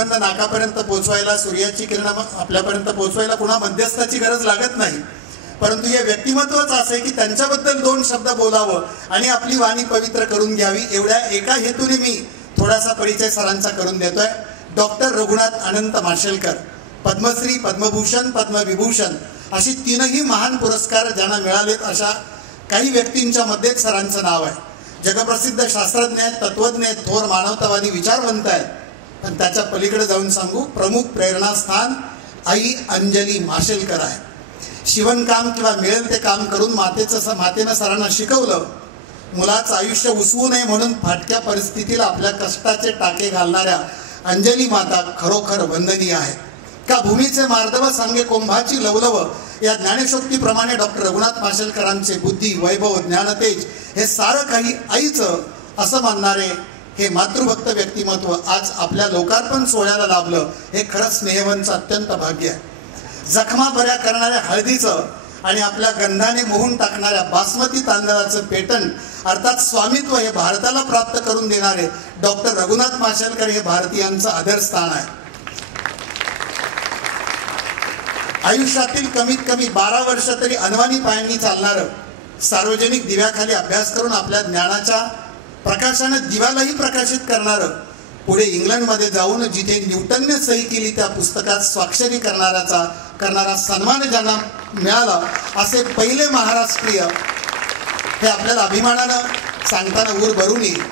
सुगंध नाकापर्यंत पोहोचवायला, सूर्याची किरण आपल्यापर्यंत पोहोचवायला कुणा मध्यस्थाची गरज लागत नाही. परंतु हे व्यक्तिमत्वच असं आहे की त्यांच्याबद्दल 2 शब्द बोलावं आणि आपली वाणी पवित्र करून घ्यावी. एवढ्या एका हेतूने मी थोडासा परिचय सरांचा करून देतोय. डॉक्टर रघुनाथ अनंत माशेलकर, पद्मश्री, पद्मभूषण, पद्मविभूषण अशी 3ही महान पुरस्कार ज्यांना मिळालेत अशा काही व्यक्तींच्या मध्येच सरांचं नाव आहे. जगप्रसिद्ध शास्त्रज्ञ आहेत, तत्वज्ञ आहेत, थोर मानवतावादी विचारवंत आहेत. पण त्याच्या पलीकडे जाऊन सांगू, प्रमुख प्रेरणास्थान आई अंजली माशेलकर आहे. शिवणकाम किंवा मिळेल ते काम करून मातेनं सरांना शिकवलं. मुलाचं आयुष्य उसवू नये म्हणून फाटक्या परिस्थितीला आपल्या कष्टाचे टाके घालणाऱ्या अंजली माता खरोखर वंदनीय आहे. का भूमीचे मार्दव सांगे कोंभाची लवलव या ज्ञानशक्तीप्रमाणे डॉक्टर रघुनाथ माशेलकरांचे बुद्धी, वैभव, ज्ञानतेज हे सारं काही आईचं असं मानणारे हे मातृभक्त व्यक्तिमत्व आज आपल्या लोकार्पण सोहळ्याला लाभलं. हे खरंच स्नेहवंतचं अत्यंत भाग्य आहे. जखमा बऱ्या करणाऱ्या हळदीचं आणि आपल्या गंधाने मोहून टाकणाऱ्या बासमती तांदळाचं पेटंट अर्थात स्वामित्व हे भारताला प्राप्त करून देणारे डॉक्टर रघुनाथ माशेलकर हे भारतीयांचं आदरस्थान आहे. आयुष्यातील कमीत कमी 12 वर्ष तरी अनवाणी पायांनी चालणारं, सार्वजनिक दिव्याखाली अभ्यास करून आपल्या ज्ञानाच्या प्रकाशानं दिव्यालाही प्रकाशित करणारं, पुढे इंग्लंडमध्ये जाऊन जिथे न्यूटनने सही केली त्या पुस्तकात स्वाक्षरी करणारा सन्मान ज्यांना मिळाला असे पहिले महाराष्ट्रीय हे आपल्याला अभिमानानं सांगताना ऊर भरून येईल.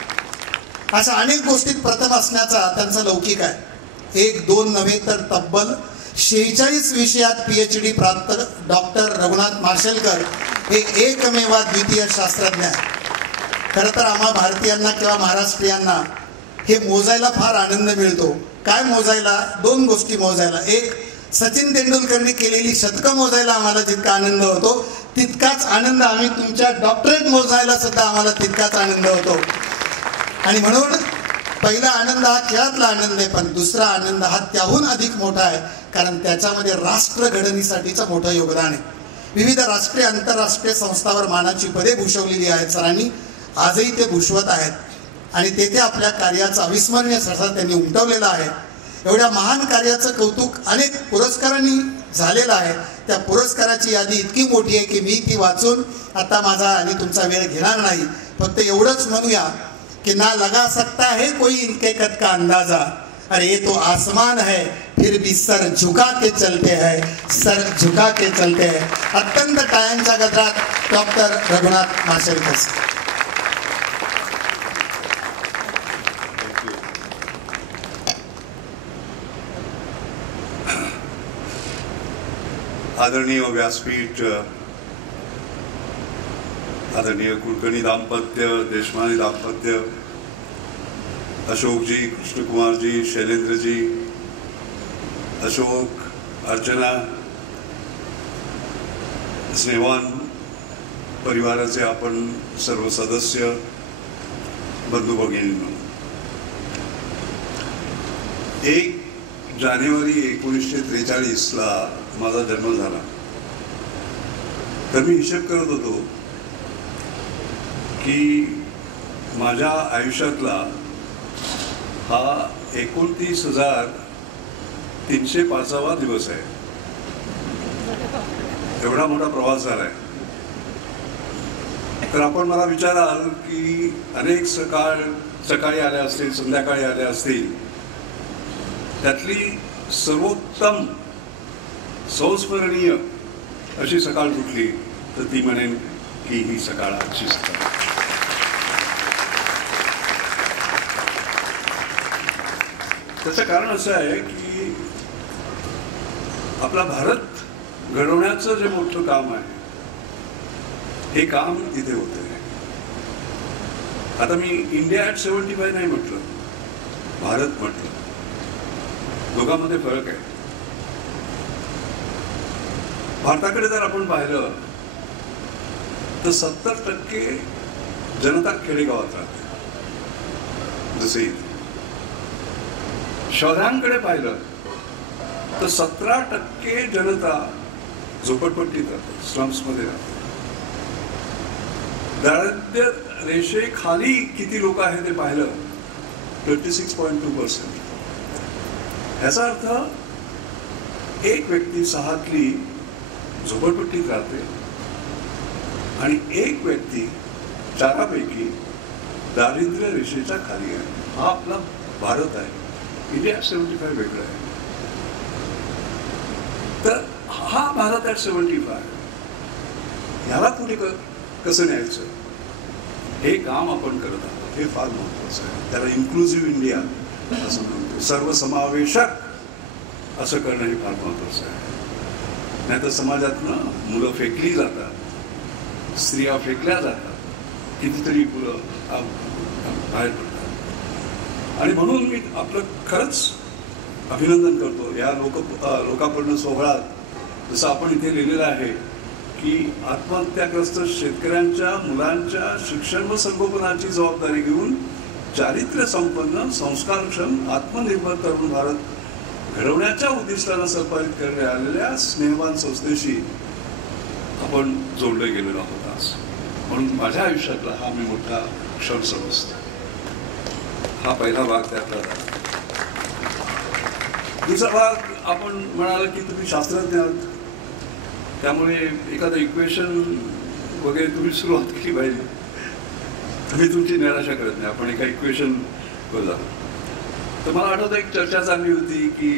अशा अनेक गोष्टीत प्रथम असण्याचा त्यांचा लौकिक आहे. 1-2 नव्हे तर तब्बल 46 विषयात PhD प्राप्त डॉक्टर रघुनाथ माशेलकर हे एकमेवा द्वितीय शास्त्रज्ञ आहे. खरं तर आम्हा भारतीयांना किंवा महाराष्ट्रीयांना हे मोजायला फार आनंद मिळतो. काय मोजायला? 2 गोष्टी मोजायला. एक, सचिन तेंडुलकरने केलेली शतकं मोजायला आम्हाला जितका आनंद होतो तितकाच आनंद आम्ही तुमच्या डॉक्टरेट मोजायला सुद्धा आम्हाला तितकाच आनंद होतो. आणि म्हणून पहिला आनंद हा खेळातला आनंद आहे, पण दुसरा आनंद हा त्याहून अधिक मोठा आहे कारण त्याच्यामध्ये राष्ट्र घडणीसाठीचं मोठं योगदान आहे. विविध राष्ट्रीय आंतरराष्ट्रीय संस्थांवर मानाची पदे भूषवलेली आहेत सरांनी, आजही ते भूषवत आहेत आणि तेथे आपल्या कार्याचा अविस्मरणीय ठसा त्यांनी उमटवलेला आहे. एवढ्या महान कार्याचं कौतुक अनेक पुरस्कारांनी झालेलं आहे. त्या पुरस्काराची यादी इतकी मोठी आहे की मी ती वाचून आता माझा आणि तुमचा वेळ घेणार नाही. फक्त एवढंच म्हणूया कि ना लगा सकता है कोई इनके कद का अंदाजा, अरे ये तो आसमान है फिर भी सर झुका के चलते हैं, सर झुका के चलते हैं. अत्यंत टाळ्यांच्या गजरात डॉक्टर रघुनाथ माशेलकर. आदरणीय व्यासपीठ, आदरणीय कुलकर्णी दाम्पत्य, देशमाने दाम्पत्य, अशोकजी, कृष्णकुमारजी, शैलेंद्रजी, अशोक, अर्चना, स्नेहवान परिवाराचे आपण सर्व सदस्य, बंधू भगिनींनो, 1 जानेवारी 1943ला माझा जन्म झाला. तर मी हिशेब करत होतो की माझ्या आयुष्यातला हा 29,305वा दिवस आहे. एवढा मोठा प्रवास झालाय. तर आपण मला विचाराल की अनेक सकाळी आल्या असतील, संध्याकाळी आल्या असतील, त्यातली सर्वोत्तम संस्मरणीय अशी सकाळ कुठली, तर ती म्हणेन की ही सकाळ आजची सकाळ. त्याचं कारण असं आहे की आपला भारत घडवण्याचं जे मोठं काम आहे हे काम इथे होत आहे. आता मी इंडिया ॲट 75 नाही म्हटलं, भारत म्हटलं. दोघांमध्ये फरक आहे. भारताकडे जर आपण पाहिलं तर 70% जनता खेडेगावात राहते. जसे शहरांकडे पाहिलं तर 17% जनता झोपडपट्टीत राहते, स्लम्समध्ये राहते. दारिद्र्य रेषेखाली किती लोक आहेत ते पाहिलं 26.2%. ह्याचा अर्थ एक व्यक्ती 6तली झोपडपट्टीत राहते आणि एक व्यक्ती 4पैकी दारिद्र्य रेषेच्या खाली आहे. हा आपला भारत आहे. इंडिया ॲट 75 वेगळं आहे. तर हा भारत ॲट 75 ह्याला पुढे कसं न्यायचं हे काम आपण करत आहोत. हे फार महत्वाचं आहे. त्याला इन्क्लुझिव्ह इंडिया असं म्हणतो. सर्वसमावेशक असं करणं हे फार महत्वाचं आहे. नाहीतर समाजातनं मुलं फेकली जातात, स्त्रिया फेकल्या जातात, कितीतरी मुलं बाहेर पडतात. आणि म्हणून मी आपलं खरंच अभिनंदन करतो या लोकार्पण सोहळ्यात. जसं आपण इथे लिहिलेलं आहे की आत्महत्याग्रस्त शेतकऱ्यांच्या मुलांच्या शिक्षण व संगोपनाची जबाबदारी घेऊन चारित्र्य संपन्न, संस्कारक्षम, आत्मनिर्भर तरुण भारत घडवण्याच्या उद्दिष्टानं संपादित करण्यात आलेल्या स्नेहवान संस्थेशी आपण जोडले गेलेलो आहोत आज. म्हणून माझ्या आयुष्यातला हा मी मोठा क्षण समजतो. हा पहिला भाग त्यातला. दुसरा भाग आपण म्हणाल की तुम्ही शास्त्रज्ञ आहात, त्यामुळे एखादं इक्वेशन वगैरे तुम्ही सुरुवात केली पाहिजे. तुम्ही तुमची निराशा करत नाही. आपण एका इक्वेशन बोला तर मला आठवतं एक चर्चा चालली होती की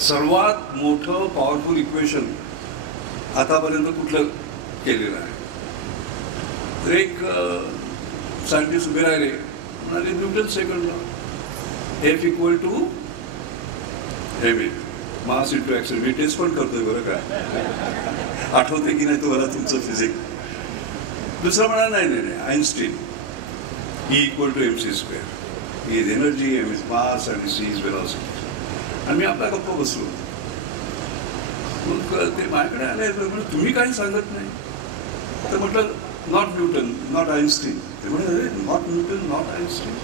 सर्वात मोठं पॉवरफुल इक्वेशन आतापर्यंत कुठलं केलेलं आहे. तर एक सायंटिस्ट उभे राहिले, म्हणाले Newton second law, F = mv, mass into acceleration. मी टेस्ट पण करतोय बरं का, आठवते की नाही तुम्हाला तुमचं फिजिक्स. दुसरा म्हणाला नाही आईन्स्टीन, E = mc². E is energy, m is mass आणि c इज वेलॉसिटी. आणि मी आपला गप्पा बसलो. मग ते माझ्याकडे आले, तुम्ही काही सांगत नाही. तर म्हटलं नॉट न्यूटन, नॉट आईन्स्टीन. ते म्हणजे नॉट न्यूटन, नॉट आईन्स्टीन.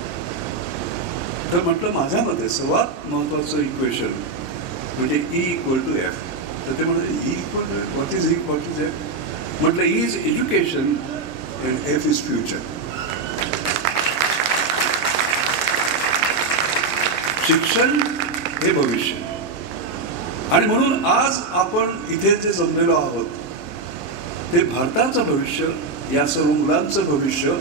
तर म्हटलं माझ्या मते सर्वात महत्वाचं इक्वेशन म्हणजे E = F. तर ते म्हणजे व्हॉट इज F? म्हटलं E is education and F is future. शिक्षण हे भविष्य. आणि म्हणून आज आपण इथे जे जमलेलो आहोत ते भारताचं भविष्य, या सर्व मुलांचं भविष्य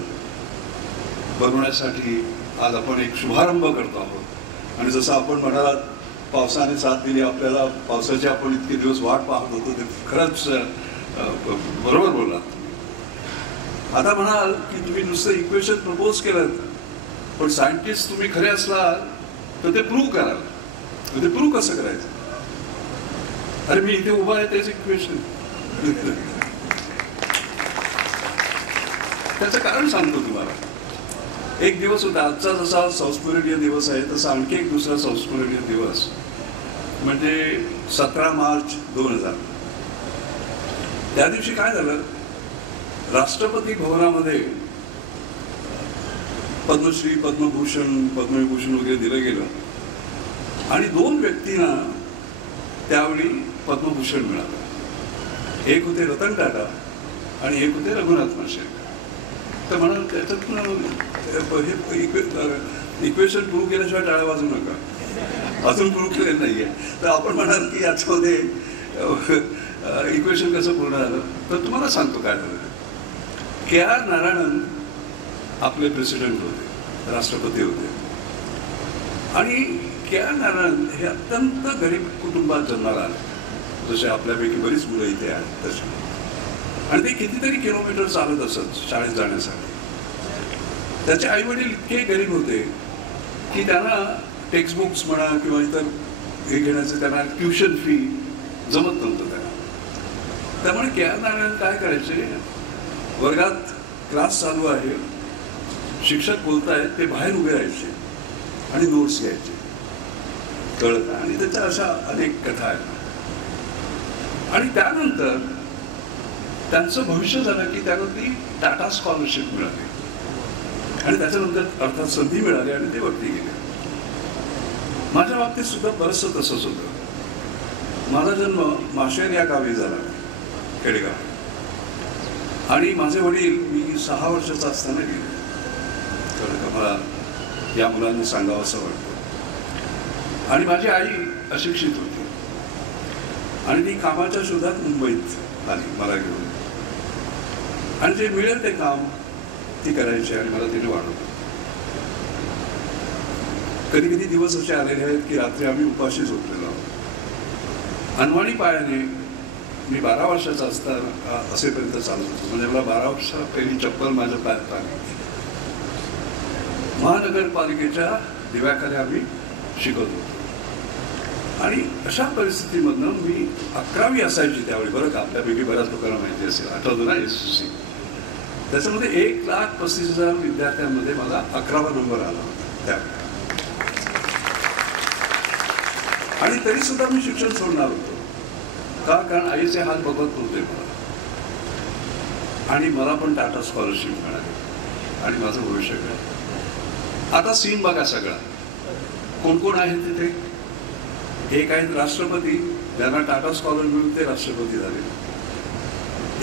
बनवण्यासाठी आज आपण एक शुभारंभ करतो आहोत. आणि जसं आपण म्हणालात पावसाने साथ दिली आपल्याला, पावसाची आपण इतके दिवस वाट पाहत होतो, ते खरंच बरोबर बोललात. आता म्हणाल की तुम्ही नुसतं इक्वेशन प्रपोज केलं, पण सायंटिस्ट तुम्ही खरे असलात तर ते प्रूव्ह कराल. ते प्रूव्ह कसं करायचं? अरे मी इथे उभा आहे तेच इक्वेशन. त्याचं कारण सांगतो तुम्हाला. एक दिवस होता, आजचा जसा संस्मरणीय दिवस आहे तसा आणखी एक दुसरा संस्मरणीय दिवस म्हणजे 17 मार्च 2000. त्या दिवशी काय झालं, राष्ट्रपती भवनामध्ये पद्मश्री, पद्मभूषण, पद्मविभूषण वगैरे दिलं गेलं आणि 2 व्यक्तींना त्यावेळी पद्मभूषण मिळालं. एक होते रतन टाटा आणि एक होते रघुनाथ माशेलकर. तर म्हणाल त्याच्यातून इक्वेशन प्रूव्ह केल्याशिवाय टाळ्या वाजवू नका, अजून प्रूव्ह केलेलं नाहीये. तर आपण म्हणाल की याच्यामध्ये इक्वेशन कसं पूर्ण झालं, तर तुम्हाला सांगतो काय झालं. KR नारायणन आपले प्रेसिडेंट होते, राष्ट्रपती होते. आणि KR नारायणन हे अत्यंत गरीब कुटुंबात जन्माला आले, जसे आपल्यापैकी बरीच मुलं इथे आहेत तसे. आणि ते कितीतरी किलोमीटर चालत असत शाळेत जाण्यासाठी. त्याचे आई वडील इतके गरीब होते की त्यांना टेक्स्टबुक्स म्हणा किंवा इतर हे घेण्याचं त्यांना ट्युशन फी जमत नव्हतं त्यांना. त्यामुळे KR नारायणन काय करायचे, वर्गात क्लास चालू आहे, शिक्षक बोलतायत, ते बाहेर उभे राहायचे आणि नोट्स घ्यायचे, कळत. आणि त्याच्या अशा अनेक कथा आहेत. आणि त्यानंतर त्यांचं भविष्य झालं की त्यांना ती टाटा स्कॉलरशिप मिळाली आणि त्याच्यानंतर अर्थात संधी मिळाली आणि ते वरती गेले. माझ्या बाबतीत सुद्धा बरंचसं तसंच होतं. माझा जन्म माशेर या गावी झाला, खेडेगाव. आणि माझे वडील मी 6 वर्षाचा असताना गेले. तर मला या मुलांनी सांगावं असं वाटतं. आणि माझी आई अशिक्षित होती आणि ती कामाच्या शोधात मुंबईत आली मला घेऊन, आणि जे मिळेल ते काम ती करायची आणि मला तिने वाढवलं. कधी कधी दिवस असे आलेले आहेत की रात्री आम्ही उपाशी झोपलेलो आहोत. अनवाणी पायाने मी 12 वर्षाचा असताना असेपर्यंत चालत होतो. म्हणजे मला 12 वर्ष पहिली चप्पल माझ्या पायात आली. महानगरपालिकेच्या दिव्याखाली आम्ही शिकत होतो आणि अशा परिस्थितीमधनं मी 11वी असायची त्यावेळी, बरं का, आपल्यापैकी बऱ्याच लोकांना माहिती असेल, आठवतो ना SSC. त्याच्यामध्ये 1,35,000 विद्यार्थ्यांमध्ये मला 11वा नंबर आला होता त्यावेळी. आणि तरी सुद्धा मी शिक्षण सोडणार होतो का? कारण आईचे हात बघत नव्हते मला, आणि मला पण टाटा स्कॉलरशिप मिळाली आणि माझं भविष्य घडलं. आता सीन बघा सगळा, कोण कोण आहेत तिथे. एक आहेत राष्ट्रपती, ज्यांना टाटा स्कॉलर मिळून ते राष्ट्रपती झाले.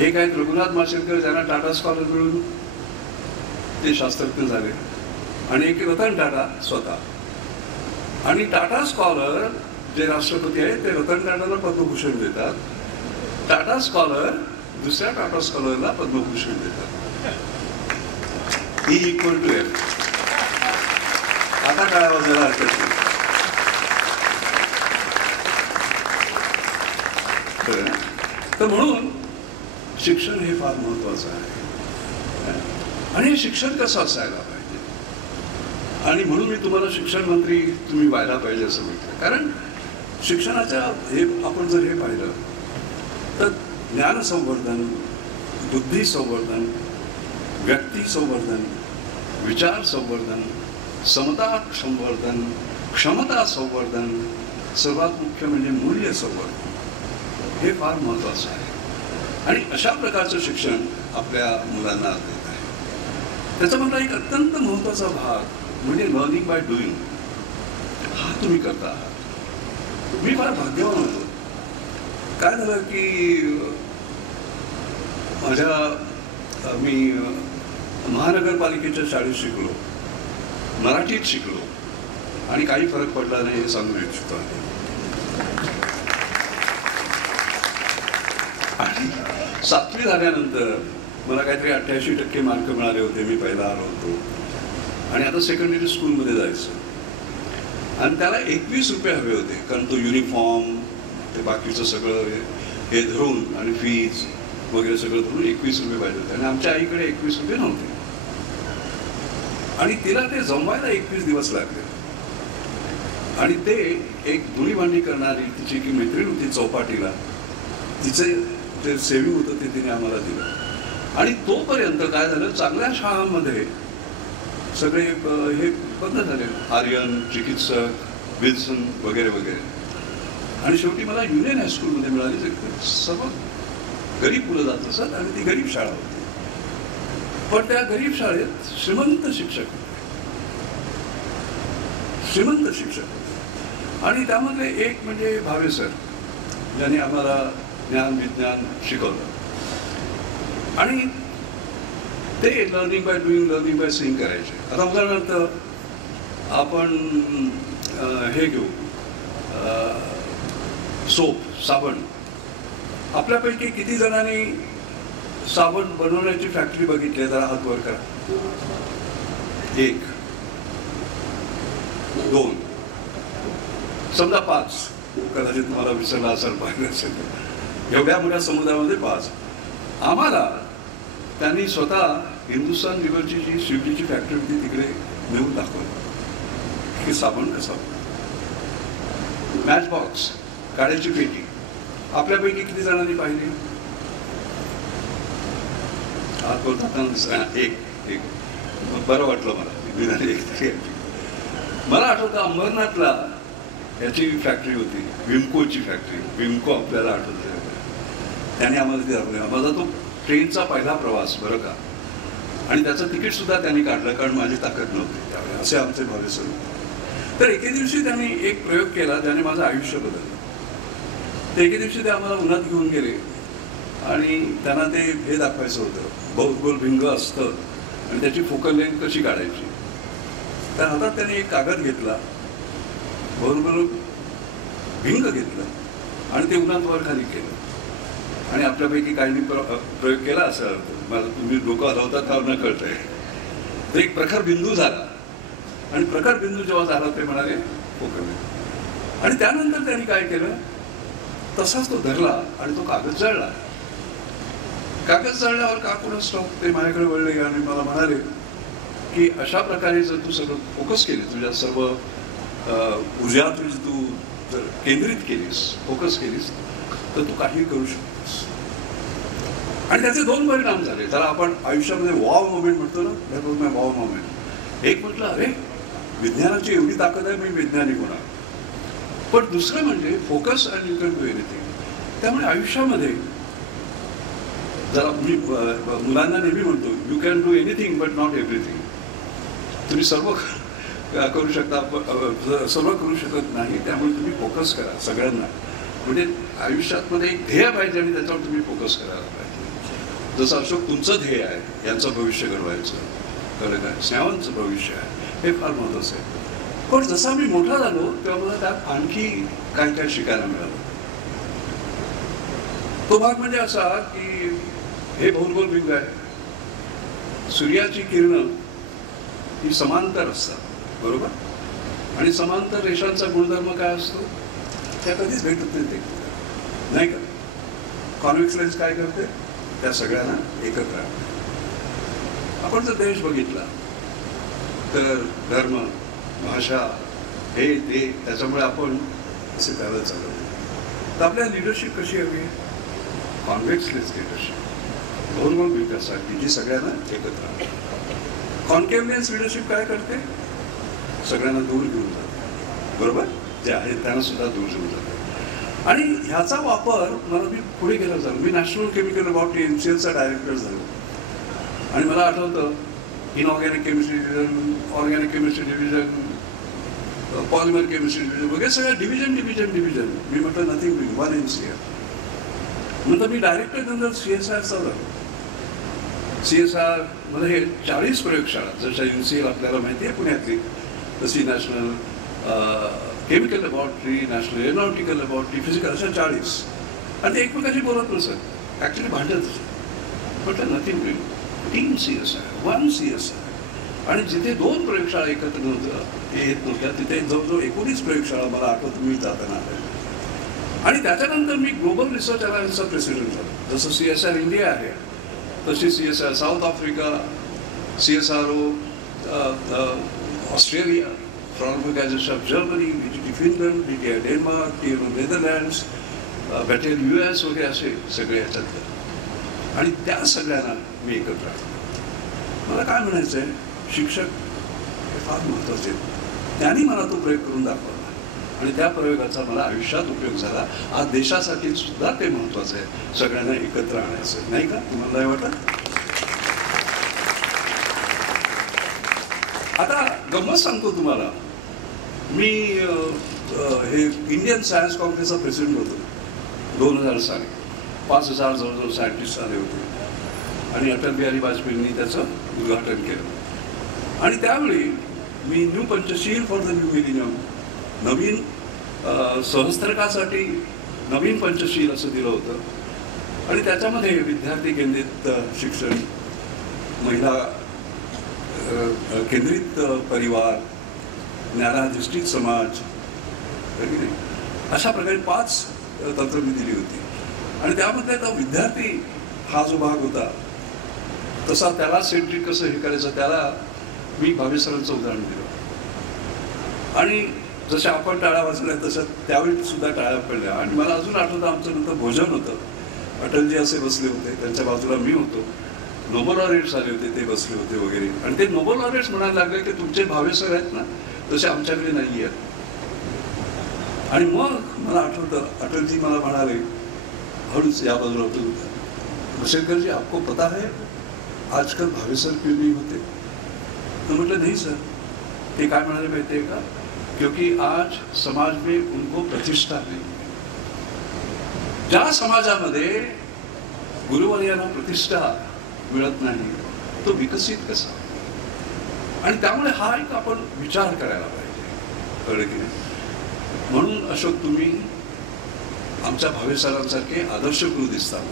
एक आहेत रघुनाथ माशेलकर, ज्यांना टाटा स्कॉलर मिळून ते शास्त्रज्ञ झाले. आणि एक रतन टाटा स्वतः. आणि टाटा स्कॉलर जे राष्ट्रपती आहेत ते रतन टाटाला पद्मभूषण देतात, टाटा स्कॉलर दुसऱ्या टाटा स्कॉलरला पद्मभूषण देतात. E=F. आता कळावं जरा हरकत नाही. तर म्हणून शिक्षण हे फार महत्वाचं आहे. आणि हे शिक्षण कसं असायला पाहिजे, आणि म्हणून मी तुम्हाला शिक्षण मंत्री तुम्ही व्हायला पाहिजे असं म्हटलं. कारण शिक्षणाच्या हे आपण जर हे पाहिलं तर ज्ञान संवर्धन, बुद्धी संवर्धन, व्यक्ती संवर्धन, विचार संवर्धन, समता संवर्धन, क्षमता संवर्धन, सर्वात मुख्य म्हणजे मूल्य संवर्धन, हे फार महत्वाचं आहे. आणि अशा प्रकारचं शिक्षण आपल्या मुलांना देत आहे. त्याच्यामधला एक अत्यंत महत्वाचा भाग म्हणजे लर्निंग बाय डुईंग. हा तुम्ही करता आहात. मी फार भाग्यवान होतो. काय झालं की मी महानगरपालिकेच्या शाळेत शिकलो, मराठीत शिकलो, आणि काही फरक पडला नाही हे सांगू इच्छितो. आणि 7वी झाल्यानंतर मला काहीतरी 88% मार्क मिळाले होते. मी पहिला आलो होतो आणि आता सेकंडरी स्कूलमध्ये जायचं, आणि त्याला 21 रुपये हवे होते. कारण तो युनिफॉर्म, ते बाकीचं सगळं हे धरून आणि फीज वगैरे सगळं धरून 21 रुपये पाहिजे होते. आणि आमच्या आईकडे 21 रुपये नव्हते, आणि तिला ते जमवायला 21 दिवस लागले. आणि ते एक धुणी भांडी करणारी तिची की मैत्रीण होती चौपाटीला, तिचे जे सेविंग होतं ते तिने आम्हाला दिलं. आणि तोपर्यंत काय झालं, चांगल्या शाळांमध्ये सगळे हे बंद झाले, आर्यन, चिकित्सक, विल्सन वगैरे वगैरे. आणि शेवटी मला युनियन हायस्कूलमध्ये मिळाली. सर्व गरीब मुलं जात असत आणि ती गरीब शाळा होती. पण त्या गरीब शाळेत श्रीमंत शिक्षक होते, श्रीमंत शिक्षक होते. आणि त्यामधले एक म्हणजे भावे सर, ज्यांनी आम्हाला ज्ञान विज्ञान शिकवलं. आणि ते learning by doing, learning by seeing करायचे. आता उदाहरणार्थ आपण हे घेऊ, सोप, साबण. आपल्यापैकी किती जणांनी साबण बनवण्याची फॅक्टरी बघितली? जरा हात वर करा. 1, 2, समजा 5, कदाचित मला विसरला असेल, पाहिलं असेल. एवढ्या मोठ्या समुदायामध्ये 5. आम्हाला त्यांनी स्वतः हिंदुस्थान लिव्हरची जी शिवजीची फॅक्टरी होती तिकडे नेऊन दाखवलं की साबण कसा. मॅच बॉक्स, काड्याची पेटी, आपल्यापैकी किती जणांनी पाहिली? हात बोलताना 1. बरं वाटलं मला. मला आठवतं अंबरनाथला याची फॅक्टरी होती, विमकोची फॅक्टरी. विमको आपल्याला आठवतं, त्याने आम्हाला ते दाखवलं. माझा तो ट्रेनचा पहिला प्रवास, बरं का. आणि त्याचं तिकीट सुद्धा त्यांनी काढलं, कारण माझी ताकद नव्हती त्यावेळेस. असे आमचे भावे सर. तर एके दिवशी त्यांनी एक प्रयोग केला ज्याने माझं आयुष्य बदललं. ते एके दिवशी ते आम्हाला उन्हात घेऊन गेले आणि त्यांना ते हे दाखवायचं होतं, बहुगोल भिंग असतं आणि त्याची फोकल लेंथ कशी काढायची. त्या हातात त्यांनी एक कागद घेतला, बहुगोल भिंग घेतलं आणि ते उन्हात वर खाली केलं आणि आपल्यापैकी काहींनी प्रयोग केला असेल, मला तुम्ही डोकं हलवतात का न कळतंय. तर एक प्रखर बिंदू झाला आणि प्रखर बिंदू जेव्हा झाला ते म्हणाले पोकळले. आणि त्यानंतर त्यांनी काय केलं, तसाच तो धरला आणि तो कागद जळला. कागद जळल्यावर का कोणास स्टॉप ते माझ्याकडे वळले आणि मला म्हणाले की अशा प्रकारे जर तू सगळं फोकस केली, तुझ्या सर्व ऊर्जा तुझी तू जर केंद्रित केलीस, फोकस केलीस, तर तू काही करू शकतोस. आणि त्याचे दोन परिणाम झाले, त्याला आपण आयुष्यामध्ये वॉव मोमेंट म्हणतो ना, that was my wow moment. एक म्हटलं अरे विज्ञानाची एवढी ताकद आहे, मी वैज्ञानिक होणार. पण दुसरं म्हणजे focus and you can do anything. त्यामुळे आयुष्यामध्ये जरा मी मुलांना नेहमी म्हणतो, you can do anything but not everything. तुम्ही सर्व करू शकता, सर्व करू शकत नाही. त्यामुळे तुम्ही फोकस करा सगळ्यांना. म्हणजे आयुष्यात एक ध्येय पाहिजे आणि त्याच्यावर तुम्ही फोकस करायला पाहिजे. जसं अशोक तुमचं ध्येय आहे, यांचं भविष्य घडवायचं, कळलं काय, स्नेहांचं भविष्य आहे, हे फार महत्त्वाचं आहे. पण जसा मी मोठा झालो तेव्हा मला त्यात आणखी काय काय शिकायला मिळालं. तो भाग म्हणजे असा की हे बहुर्गोल बिंदू आहे, सूर्याची किरणं ही समांतर असतात, बरोबर. आणि समांतर रेषांचा गुणधर्म काय असतो, त्या कधीच भेटत नाही का. कॉन्व्हेक्स लेन्स काय करते, त्या सगळ्यांना एकत्र आणते. आपण जर देश बघितला तर धर्म, भाषा, हे ते, त्याच्यामुळे आपण असे त्याला चालवतो. तर आपल्या लिडरशिप कशी हवी, कॉन्व्हेक्स लेन्स लिडरशिप, बहुर्गोल विकासाची, जी सगळ्यांना एकत्र आणते. कॉन्केव्ह लेन्स लिडरशिप काय करते, सगळ्यांना दूर घेऊन जाते, बरोबर, जे आहेत त्यांना सुद्धा दूर घेऊन जाते. आणि ह्याचा वापर मला, मी पुढे गेला झालो, मी नॅशनल केमिकल लॅबोरेटरी NCLचा डायरेक्टर झालो. आणि मला आठवतं inorganic chemistry division, organic chemistry division, polymer chemistry division वगैरे सगळ्या डिव्हिजन. मी म्हटलं नथिंग डुईंग, वन NCL. नंतर मी डायरेक्टर जनरल CSIRचा झालो. CSIR मध्ये 40 प्रयोगशाळा, जशा NCL आपल्याला माहिती आहे पुण्यातली, तशी national chemical laboratory, national aeronautical laboratory, physical, अशा 40. आणि ते एकमेकाशी बोलत नसत, ॲक्च्युली भांडत असत. म्हटलं nothing doing, team CSIR, one CSIR. आणि जिथे 2 प्रयोगशाळा एकत्र येत नव्हत्या, तिथे जवळजवळ 19 प्रयोगशाळा मला आठवत मी जाताना आल्या. आणि त्याच्यानंतर मी ग्लोबल रिसर्च अलायन्सचा प्रेसिडेंट झालो. जसं CSIR इंडिया आहे तशी CSIR South Africa, CSIRO Australia, Fraunhofer of Germany, VTT Finland, BTI Denmark, TNO Netherlands, Battelle US वगैरे असे सगळे याच्यातले. आणि त्या सगळ्यांना मी एकत्र आणतो. मला काय म्हणायचं आहे, शिक्षक हे फार महत्त्वाचे आहेत. त्यांनी मला तो प्रयोग करून दाखवला आणि त्या प्रयोगाचा मला आयुष्यात उपयोग झाला. आज देशासाठी सुद्धा ते महत्त्वाचं आहे, सगळ्यांना एकत्र आणायचं, नाही का, तुम्हाला नाही वाटत. आता गंमत सांगतो तुम्हाला, मी हे इंडियन सायन्स काँग्रेसचा प्रेसिडेंट होतो 2000 साली. 5000 जवळजवळ सायंटिस्ट आले होते आणि अटल बिहारी वाजपेयींनी त्याचं उद्घाटन केलं. आणि त्यावेळी मी new Panchsheel for the new millennium, नवीन सहस्त्रकासाठी नवीन पंचशील असं दिलं होतं. आणि त्याच्यामध्ये विद्यार्थी केंद्रित शिक्षण, महिला केंद्रित परिवार, ज्ञानाधिष्ठित समाज, अशा प्रकारे 5 तत्त्व मी दिली होती. आणि त्यामध्ये तो विद्यार्थी हा जो भाग होता, तसा त्याला सेंट्रिक कसं हे करायचं, त्याला मी भावेसरांचं उदाहरण दिलं. आणि जशा आपण टाळ्या वाजल्या तशा त्यावेळी सुद्धा टाळ्या पडल्या. आणि मला अजून आठवतं, आमचं नंतर भोजन होतं, अटलजी असे बसले होते, त्यांच्या बाजूला मी होतो, नोबेल लॉरेट्स आले होते, ते बसले होते वगैरे. आणि ते नोबेल लॉरेट्स म्हणायला लागले की तुमचे भावेसर आहेत ना, तसे आमच्याकडे नाही आहेत. आणि मग मला आठवतं, अटलजी मला म्हणाले हळूच या बाजूला होतो, भूषणकर जी आपको पता है आजकल भावेसर क्यों नहीं होते. तो म्हटलं नाही सर. ते काय म्हणाले माहिती आहे का, क्योंकि आज समाज में उनको प्रतिष्ठा नहीं. ज्या समाजामध्ये गुरुवर्यांना प्रतिष्ठा मिळत नाही तो विकसित कसा. आणि त्यामुळे हा एक आपण विचार करायला पाहिजे, कळलं की नाही. म्हणून अशोक तुम्ही आमच्या भावे सरांसारखे आदर्श गुरु दिसतात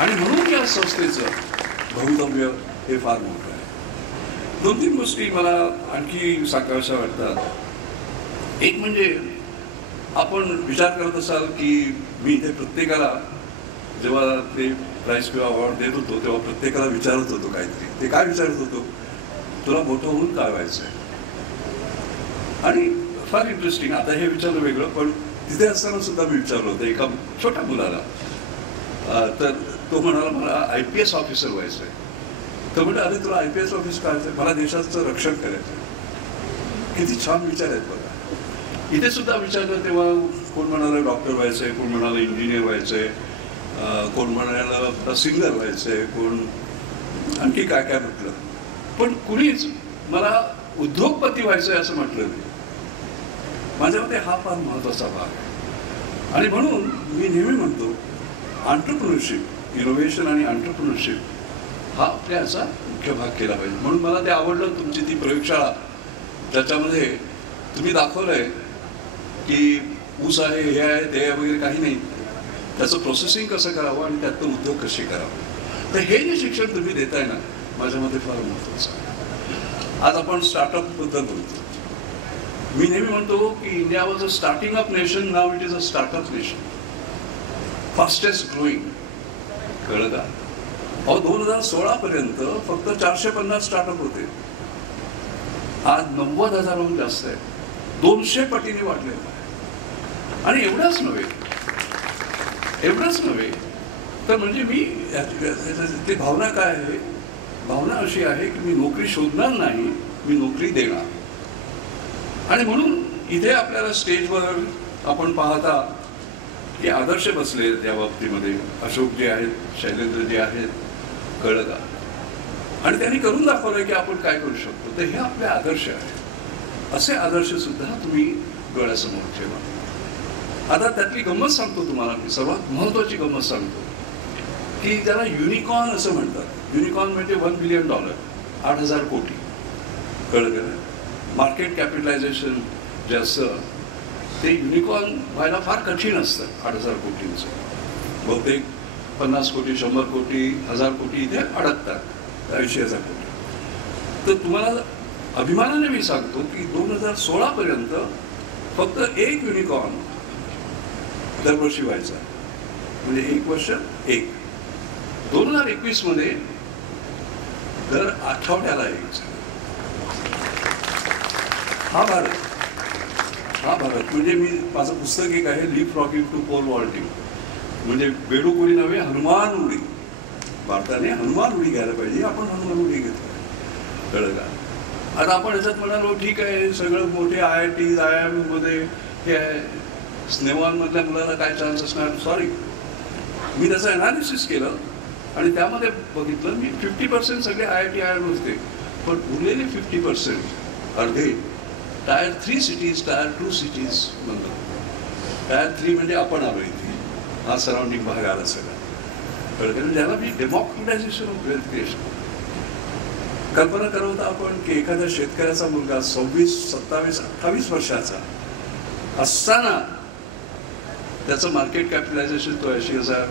आणि म्हणून या संस्थेचं भवितव्य हे फार मोठं आहे. 2-3 गोष्टी मला आणखी सांगाव्याशा वाटतात. एक म्हणजे आपण विचार करत असाल की मी इथे प्रत्येकाला जेव्हा ते प्राईज किंवा अवॉर्ड देत होतो तेव्हा प्रत्येकाला विचारत होतो काहीतरी. ते काय विचारत होतो, तुला मोठं होऊन काय व्हायचं आहे. आणि फार इंटरेस्टिंग, आता हे विचारलं वेगळं, पण तिथे असताना सुद्धा मी विचारलं होतं एका छोट्या मुलाला. तर तो म्हणाला मला IPS ऑफिसर व्हायचं आहे. तर म्हटलं अरे तुला IPS ऑफिस करायचं आहे, मला देशाचं रक्षण करायचं आहे. किती छान विचार आहेत बघा. इथे सुद्धा विचारलं तेव्हा कोण म्हणाला डॉक्टर व्हायचं आहे, कोण म्हणाला इंजिनियर व्हायचं आहे, कोण म्हणाला सिंगर व्हायचं आहे, कोण आणखी काय काय म्हटलं. पण कुणीच मला उद्योगपती व्हायचं आहे असं म्हटलं नाही. माझ्या मते हा फार महत्त्वाचा भाग आहे. आणि म्हणून मी नेहमी म्हणतो एंटरप्रेन्योरशिप, इनोव्हेशन आणि एंटरप्रेन्योरशिप हा आपल्याचा मुख्य भाग केला पाहिजे. म्हणून मला ते आवडलं तुमची ती प्रयोगशाळा, ज्याच्यामध्ये तुम्ही दाखवलंय की ऊस आहे, हे आहे, ते वगैरे काही नाही, त्याचं प्रोसेसिंग कसं करावं आणि त्यातून उद्योग कसे करावं. तर हे जे शिक्षण तुम्ही देताय ना, माझ्या मते फार महत्त्वाचं आहे. आज आपण स्टार्टअप बद्दल बोलतो. मी नेहमी म्हणतो की India was a starting up nation, now it is a startup nation, fastest growing. कळलं का? 2016 पर्यंत फक्त 450 स्टार्टअप होते. आज 90,000हून जास्त आहे, 200 पटीने वाढलेलं आहे. आणि एवढंच नव्हे तर म्हणजे मी ती भावना काय आहे, भावना अशी आहे की मी नोकरी शोधणार नाही, मी नोकरी देणार. आणि म्हणून इथे आपल्याला स्टेजवर आपण पाहता की आदर्श बसले त्या बाबतीमध्ये. अशोक जे आहेत, शैलेंद्र जे आहेत, कळलं का? आणि त्यांनी करून दाखवलंय की आपण काय करू शकतो. तर हे आपले आदर्श आहेत. असे आदर्श सुद्धा तुम्ही डोळ्यासमोर ठेवा. आता त्यातली गंमत सांगतो तुम्हाला मी, सर्वात महत्वाची गंमत सांगतो की ज्याला युनिकॉर्न असं म्हणतात. युनिकॉर्न म्हणजे $1 बिलियन, 8,000 कोटी. कळलं का? मार्केट कॅपिटलायझेशन जे असतं ते युनिकॉर्न व्हायला फार कठीण असतं. 8,000 कोटींचं बहुतेक 50 कोटी, 100 कोटी, 1000 कोटी इथे अडकतात, 80,000 कोटी. तर तुम्हाला अभिमानाने मी सांगतो की 2016 पर्यंत फक्त एक युनिकॉर्न दरवर्षी व्हायचा, म्हणजे 1 वर्ष 1. 2021 मध्ये दर आठवड्याला यायचं. हा भारत म्हणजे मी, माझं पुस्तक एक आहे, leap frogging to pole vaulting, म्हणजे बेडूक उडी नव्हे, हनुमान उडी. भारताने हनुमान उडी घ्यायला पाहिजे, आपण हनुमान उडी घेतो. कळलं का? आता आपण याच्यात म्हणालो ठीक आहे, सगळं मोठे IIT, IIM मध्ये हे आहे, स्नेवानमधल्या मुलाला काय चान्स असणार. सॉरी, मी त्याचं अनालिसिस केलं आणि त्यामध्ये बघितलं मी 50% सगळे IIT, IIM होते, पण उरलेले 50% अर्धे टायर 3 सिटीज, टायर 2 सिटीज म्हणतो. टायर 3 म्हणजे आपण आलो इथे, हा सराउंडिंग भाग आला सगळा. कळलं? ज्याला मी डेमोक्रेटायझेशन ऑफ वेल्थ क्रिएशन. कल्पना करत आपण की एखाद्या शेतकऱ्याचा मुलगा 26, 27, 28 वर्षाचा असताना त्याचं मार्केट कॅपिटलायझेशन तो 80,000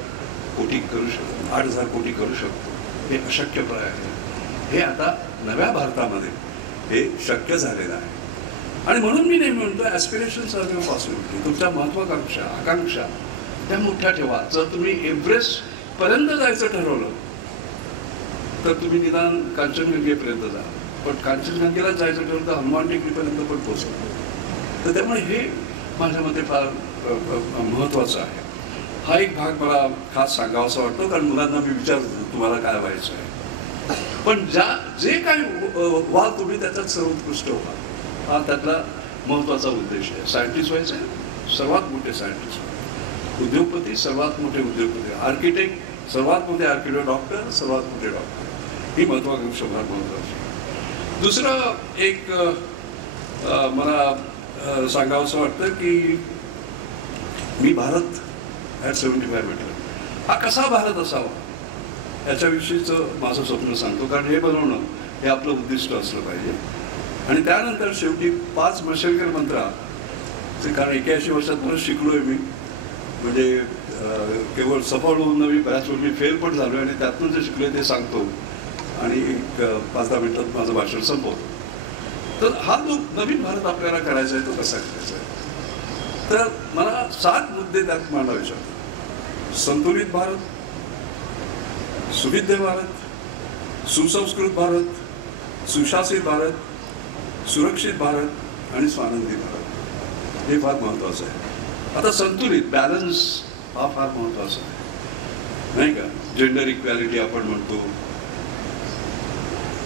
कोटी करू शकतो, 8,000 कोटी करू शकतो. हे अशक्यप्राय आहे. हे आता नव्या भारतामध्ये हे शक्य झालेलं आहे. आणि म्हणून मी नेहमी म्हणतो ॲस्पिरेशन्स आर युअर पॉसिबिलिटी. तुमच्या महत्वाकांक्षा, आकांक्षा त्या मोठ्या ठेवा. जर तुम्ही एव्हरेस्ट पर्यंत जायचं ठरवलं तर तुम्ही निदान कांचनगंगेपर्यंत जा, पण कांचनगंगेला जायचं ठरवलं तर हनुमान टेकडीपर्यंत पण पोहोचतो. तर त्यामुळे हे माझ्या मते फार महत्त्वाचं आहे. हा एक भाग मला खास सांगावासा वाटतो, कारण मुलांना मी विचारतो तुम्हाला काय व्हायचं आहे. पण जे काही व्हाल तुम्ही त्याच्यात सर्वोत्कृष्ट व्हा, हा त्यातला महत्त्वाचा उद्देश आहे. सायंटिस्ट व्हायचं आहे, सर्वात मोठे सायंटिस्ट. उद्योगपती, सर्वात मोठे उद्योगपती. आर्किटेक्ट, सर्वात मोठे आर्किटेक्ट. डॉक्टर, सर्वात मोठे डॉक्टर. ही महत्त्वाकांक्षा फार महत्त्वाची. दुसरं एक मला सांगावंसं वाटतं की मी भारत ॲट 75 म्हटलं, हा कसा भारत असावा याच्याविषयीचं माझं स्वप्न सांगतो. कारण हे बनवणं हे आपलं उद्दिष्ट असलं पाहिजे. आणि त्यानंतर शेवटी 5 मशालकर मंत्रा, कारण 81 वर्षात शिकलोय मी, म्हणजे केवळ सफळ होऊन नवी बऱ्याच वेळ मी फेल पण झालो आणि त्यातून जे शिकलोय ते सांगतो आणि 5-10 मिनिटात माझं भाषण संपवतो. तर हा जो नवीन भारत आपल्याला करायचा आहे तो कसा करायचा आहे, तर मला 7 मुद्दे त्यात मांडायचे आहेत. संतुलित भारत, सुविद्य भारत, सुसंस्कृत भारत, सुशासित भारत, सुरक्षित भारत आणि स्वानंदी भारत. हे फार महत्वाचं आहे. आता संतुलित बॅलन्स हा फार महत्वाचा आहे, नाही का. जेंडर इक्वॅलिटी आपण म्हणतो,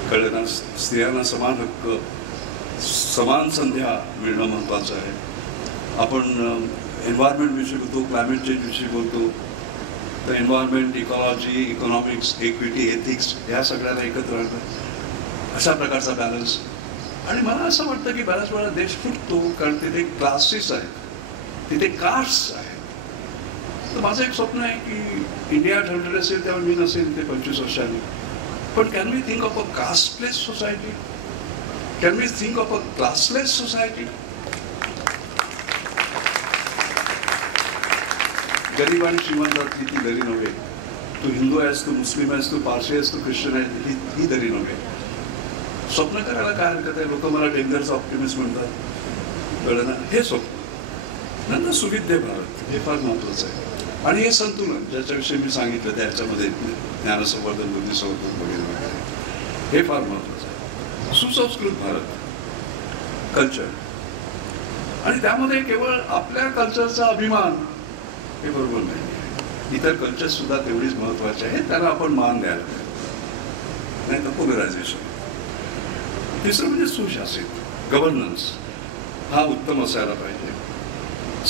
कळलं ना, स्त्रियांना समान हक्क, समान संध्या मिळणं महत्वाचं आहे. आपण एन्व्हायरमेंट विषयी बोलतो, क्लायमेट चेंज विषयी बोलतो, तर environment, ecology, economics, equity, ethics ह्या सगळ्याला एकत्र आणणं, अशा प्रकारचा बॅलन्स. आणि मला असं वाटतं की बऱ्याच वेळा देश फुटतो कारण तिथे क्लासेस आहेत, तिथे कास्ट्स आहेत. तर माझं एक स्वप्न आहे की इंडिया ठरलेलं असेल तेव्हा मी नसेल ते 25 वर्षांनी, पण can we think of a casteless society, can we think of a classless society. गरीब आणि श्रीमंतातली ती दरी नव्हे, तू हिंदू आहेस, तू मुस्लिम आहेस, तू पारशी आहेस, तू ख्रिश्चन आहेस, ही दरी नव्हे. स्वप्न करायला काय हरकत आहे. लोक मला डेंजरचा ऑप्टिमिस्ट म्हणतात, कळलं ना. हे स्वप्न. नंतर सुविद्य भारत, हे फार महत्वाचं आहे. आणि हे संतुलन ज्याच्याविषयी मी सांगितलं त्याच्यामध्ये ज्ञानसंवर्धन, बुद्धिसंवर्धन वगैरे वगैरे, हे फार महत्वाचं आहे. सुसंस्कृत भारत, कल्चर, आणि त्यामध्ये केवळ आपल्या कल्चरचा अभिमान हे बरोबर नाही आहे. इतर कल्चर सुद्धा तेवढीच महत्वाचे आहेत, त्यांना आपण मान द्यायला पाहिजे, नाही तर पोलरायझेशन. तिसरं म्हणजे सुशासित, गव्हर्नन्स हा उत्तम असायला पाहिजे.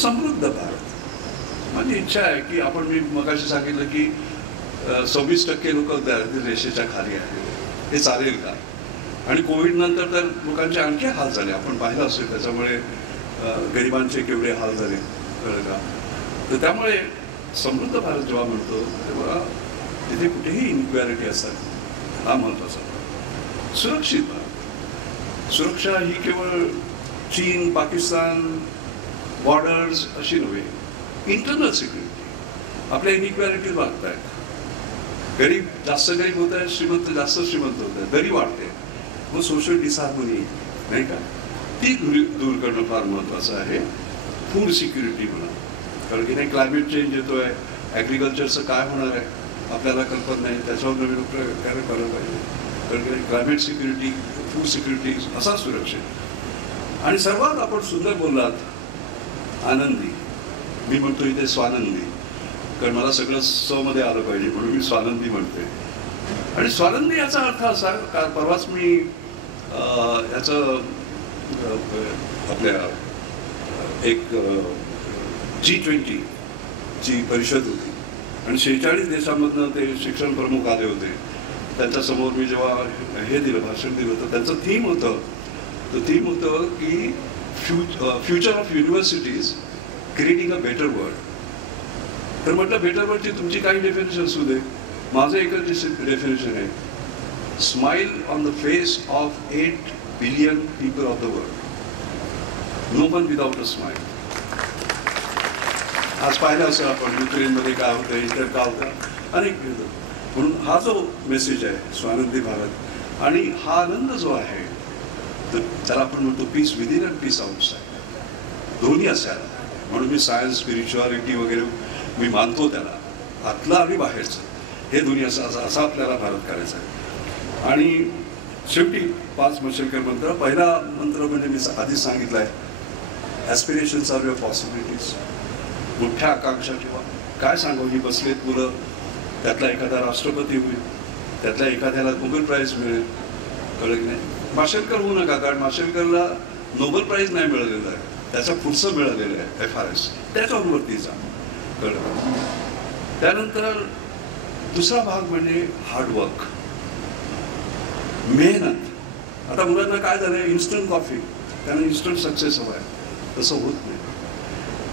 समृद्ध भारत, माझी इच्छा आहे की आपण, मी मगाशी सांगितलं की 26% लोक दारिद्र्य रेषेच्या खाली आहेत, हे चालेल का. आणि कोविड नंतर तर लोकांचे आणखी हाल झाले, आपण पाहिलं असेल. त्याच्यामुळे गरिबांचे केवढे हाल झाले, कळलं का. तर त्यामुळे समृद्ध भारत जेव्हा म्हणतो तेव्हा तिथे कुठेही इनइक्वॅलिटी असतात, हा महत्वाचा. सुरक्षित भारत, सुरक्षा ही केवळ चीन, पाकिस्तान, बॉर्डर्स अशी नव्हे, इंटरनल सिक्युरिटी. आपल्या इनइक्वॅलिटीज वाढत आहेत, गरीब जास्त गरीब होत आहेत, श्रीमंत जास्त श्रीमंत होत आहेत, दरी वाढते, मग सोशल डिसहार्मनी, नाही का, ती दूर करणं फार महत्वाचं आहे. फूड सिक्युरिटी म्हणा, कारण की नाही क्लायमेट चेंज येतोय, ॲग्रिकल्चरचं काय होणार आहे आपल्याला कल्पना नाही, त्याच्यावर नवीन प्रकारे करायला पाहिजे. कारण की क्लायमेट सिक्युरिटी, फूड सिक्युरिटी असा सुरक्षित. आणि सर्वात आपण सुंदर बोललात आनंदी, मी म्हणतो इथे स्वानंदी, कारण मला सगळं मध्ये आलं पाहिजे म्हणून मी स्वानंदी म्हणते. आणि स्वानंदी याचा अर्थ असा, कारण परवाच मी याचं आपल्या एक G20 ची परिषद होती आणि 46 देशांमधनं ते शिक्षण प्रमुख आले होते. त्यांच्यासमोर मी जेव्हा हे दिलं, भाषण दिलं, तर त्यांचं थीम होतं की future of universities creating a better world. तर म्हटलं बेटर वर्ल्डची तुमची काही डेफिनेशन असू दे, माझं एकच डेफिनेशन आहे, smile on the face of 8 billion people of the world, no one without a smile. आज पाहिलं असं आपण युक्रेनमध्ये काय होतं, इतर काय होतं, अनेक म्हणून हा जो मेसेज आहे स्वानंदी भारत, आणि हा आनंद जो आहे तर त्याला आपण म्हणतो peace within and peace outside, दोन्ही असायला. म्हणून मी सायन्स, स्पिरिच्युअलिटी वगैरे मी मानतो त्याला, आतलं आणि बाहेरचं, हे दोन्ही असा आपल्याला भारत करायचा आहे. आणि शेवटी 5 मशालकर मंत्र. पहिला मंत्र म्हणजे मी आधीच सांगितलं आहे, ॲस्पिरेशन्स आर युअर पॉसिबिलिटीज. मोठ्या आकांक्षा ठेवा. काय सांगू, ही बसलेत मुलं, त्यातला एखादा राष्ट्रपती होईल, त्यातल्या एखाद्याला नोबेल प्राईज मिळेल, कळलं की नाही. माशेलकर होऊ नका, कारण माशेलकरला नोबेल प्राईज नाही मिळालेलं आहे, त्याचं पुढचं मिळालेलं आहे FRS, त्याच्यावरती जा, कळलं. त्यानंतर दुसरा भाग म्हणजे हार्डवर्क, मेहनत. आता मुलांना काय झालं, इन्स्टंट कॉफी, त्यांना इन्स्टंट सक्सेस हवा आहे, तसं होत नाही.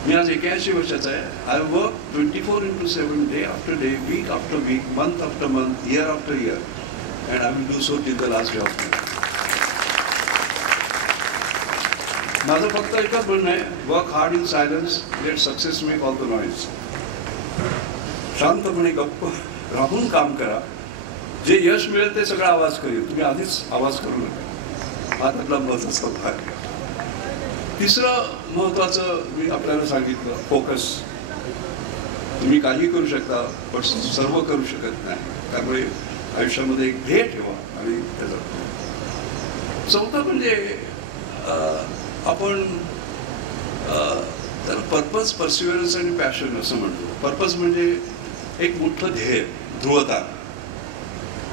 मी आज 81 वर्षाचा आहे. I work 24/7, day after day, week after week, month after month, year after year, and I will do so till the last day of my life. माझं फक्त एकच म्हणणं आहे, work hard in silence, let success make all the noise. शांतपणे गप्प राहून काम करा. जे यश मिळेल ते सगळा आवाज करेल, तुम्ही आधीच आवाज करू नका. हा त्यातला महत्वाचा भाग आहे. तिसरं महत्वाचं मी आपल्याला सांगितलं, फोकस. तुम्ही काही करू शकता पण सर्व करू शकत नाही, त्यामुळे आयुष्यामध्ये एक ध्येय ठेवा आणि त्याचा. चौथं म्हणजे आपण त्याला पर्पज, पर्सिव्हरन्स आणि पॅशन असं म्हणतो. पर्पज म्हणजे एक मोठं ध्येय, ध्रुवता.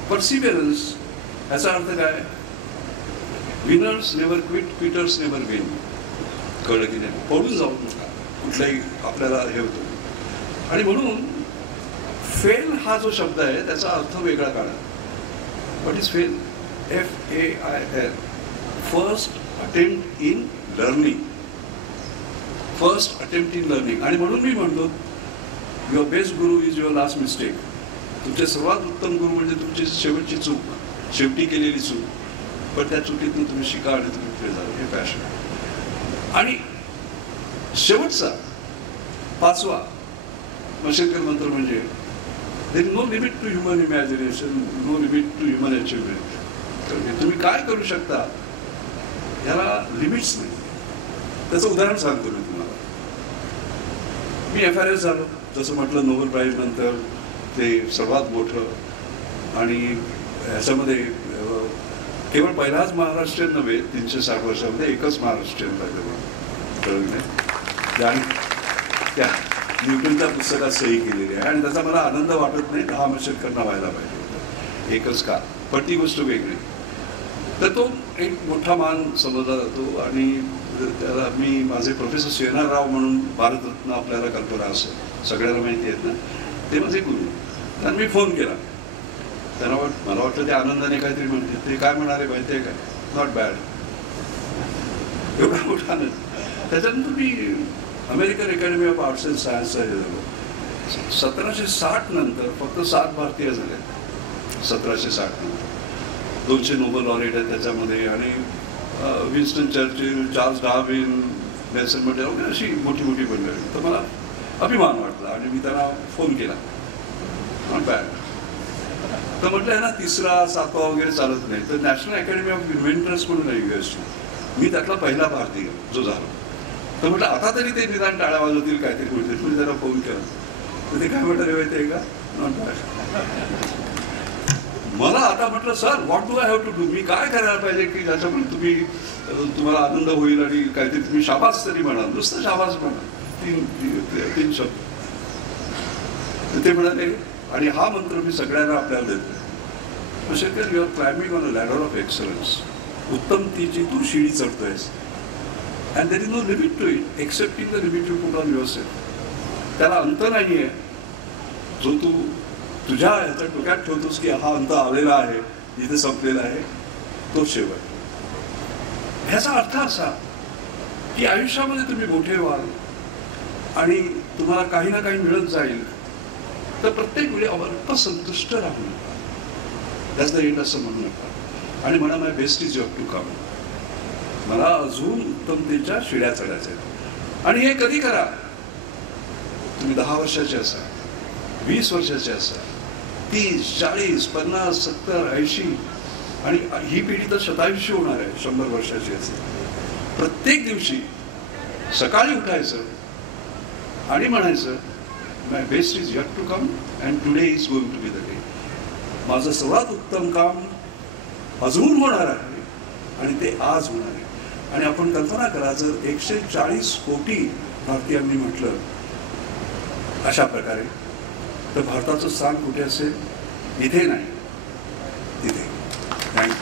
पर्सिव्हरन्स याचा अर्थ काय? Winners never quit, quitters never win. कळलं की नाही? पडून जाऊ नका कुठलाही आपल्याला हे होतं. आणि म्हणून फेल हा जो शब्द आहे त्याचा अर्थ वेगळा काढा. What is fail? FAIL, first attempt in learning. First attempt in learning. आणि म्हणून मी म्हणतो, your best Guru is your last mistake. तुमचे सर्वात उत्तम गुरु म्हणजे तुमची शेवटची चूक, शेवटी केलेली चूक. पण त्या चुकीतून तुम्ही शिका आणि तुम्ही पुढे जा. हे पॅशन. आणि शेवटचा 5वा मशेलकर मंत्र म्हणजे there is no limit to human imagination, no limit to human achievement. तुम्ही काय करू शकता याला लिमिट्स नाही. त्याचं उदाहरण सांगतो मी तुम्हाला. मी FRS झालो, जसं म्हटलं नोबेल प्राईज नंतर ते सर्वात मोठं. आणि ह्याच्यामध्ये केवळ पहिलाच महाराष्ट्रीयन नव्हे, 360 वर्षामध्ये एकच महाराष्ट्रीयन पाहिजे. आणि त्या न्यूटनच्या पुस्तकात सही केलेली आहे. आणि त्याचा मला आनंद वाटत नाही, 10 मशेलकरांना व्हायला पाहिजे होतं, एकच का. पण ती गोष्ट वेगळी. तर तो एक मोठा मान समजला जातो. आणि त्याला मी माझे प्रोफेसर श्रीनाथ राव म्हणून, भारतरत्न आपल्याला कल्पना असेल, सगळ्यांना माहिती आहेत ना, ते माझे गुरु. त्यांना मी फोन केला. त्यांना मला वाटलं ते आनंदाने काहीतरी म्हणते. ते काय म्हणाले माहिती आहे काय? Not bad. एवढा मोठा आनंद. त्याच्यानंतर मी American Academy of Arts and सायन्सचा हे झालो. 1760 नंतर फक्त 7 भारतीय झाले. 1760 नंतर 200 नोबेल लॉरेट आहेत त्याच्यामध्ये. आणि Winston Churchill, Charles Darwin, Nelson Mandela वगैरे अशी मोठी मोठी मंडळी. तर मला अभिमान वाटला आणि मी त्यांना फोन केला. Not bad. तर म्हटलं आहे ना, 3रा 7वा वगैरे चालत नाही. तर नॅशनल अकॅडमी ऑफ इन्व्हेंटर्स म्हणून आहे US, मी त्यातला पहिला भारतीय जो झालो. तर म्हटलं आता तरी ते निदान टाळ्या वाजवतील काहीतरी बोलतील. मी त्याला फोन केला. तर ते काय म्हटलं माहिती आहे का? Not bad. मला आता म्हटलं, sir what do I have to do? मी काय करायला पाहिजे की ज्याच्यामुळे तुम्हाला आनंद होईल आणि काहीतरी तुम्ही शाबास तरी म्हणा, नुसतं शाबास म्हणा, 3 शब्द. ते म्हणाले, आणि हा मंत्र मी सगळ्यांना आपल्याला देतो, Mashelkar, you are climbing on a ladder of excellence. उत्तमतेची तू शिडी चढतोयस. And there is no limit to it excepting the limit you put on yourself. त्याला अंत नाही आहे. जो तू तुझ्या ह्याच्या डोक्यात ठेवतोस की हा अंत आलेला आहे, जिथे संपलेला आहे, तो शेवट. ह्याचा अर्थ असा की आयुष्यामध्ये तुम्ही मोठे व्हाल आणि तुम्हाला काही ना काही मिळत जाईल, तर प्रत्येक वेळी अल्प संतुष्ट राहू नका. दॅट्स द एंड असं म्हणू नका. आणि म्हणा, my best is your to come. मला अजून उत्तमतेच्या शिड्या चढायच्या आहेत. आणि हे कधी करा? तुम्ही 10 वर्षाचे असा, 20 वर्षाचे असा, 30, 40, 50, 70, 80, आणि ही पिढी तर शतायुषी होणार आहे, 100 वर्षाची असेल. प्रत्येक दिवशी सकाळी उठायचं आणि म्हणायचं, my best is yet to come and today is going to be the day. माझं सर्वात उत्तम काम अजून होणार आहे आणि ते आज होणार आहे. आणि आपण कल्पना करा, जर 140 कोटी भारतीयांनी म्हटलं अशा प्रकारे, तर भारताचं स्थान कुठे असेल? इथे नाही, तिथे. थँक्यू.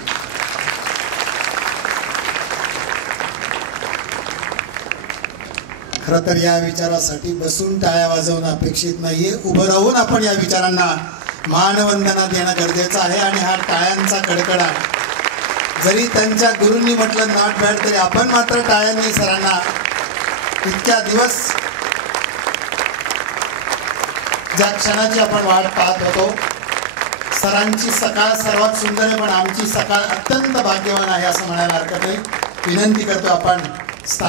खरं तर या विचारासाठी बसून टाळ्या वाजवणं अपेक्षित नाहीये, उभं राहून आपण या विचारांना मानवंदना देणं गरजेचं आहे. आणि हा टाळ्यांचा कडकडाट जरी त्यांच्या गुरूंनी म्हटलं नॉट बॅड, तरी आपण मात्र टाळ्यांनी सरांना इतक्या दिवस ज्या क्षणाची आपण वाट पाहत होतो, सरांची सकाळ सर्वात सुंदर आहे, पण आमची सकाळ अत्यंत भाग्यवान आहे असं म्हणायला हरकत नाही. विनंती करतो आपण स्था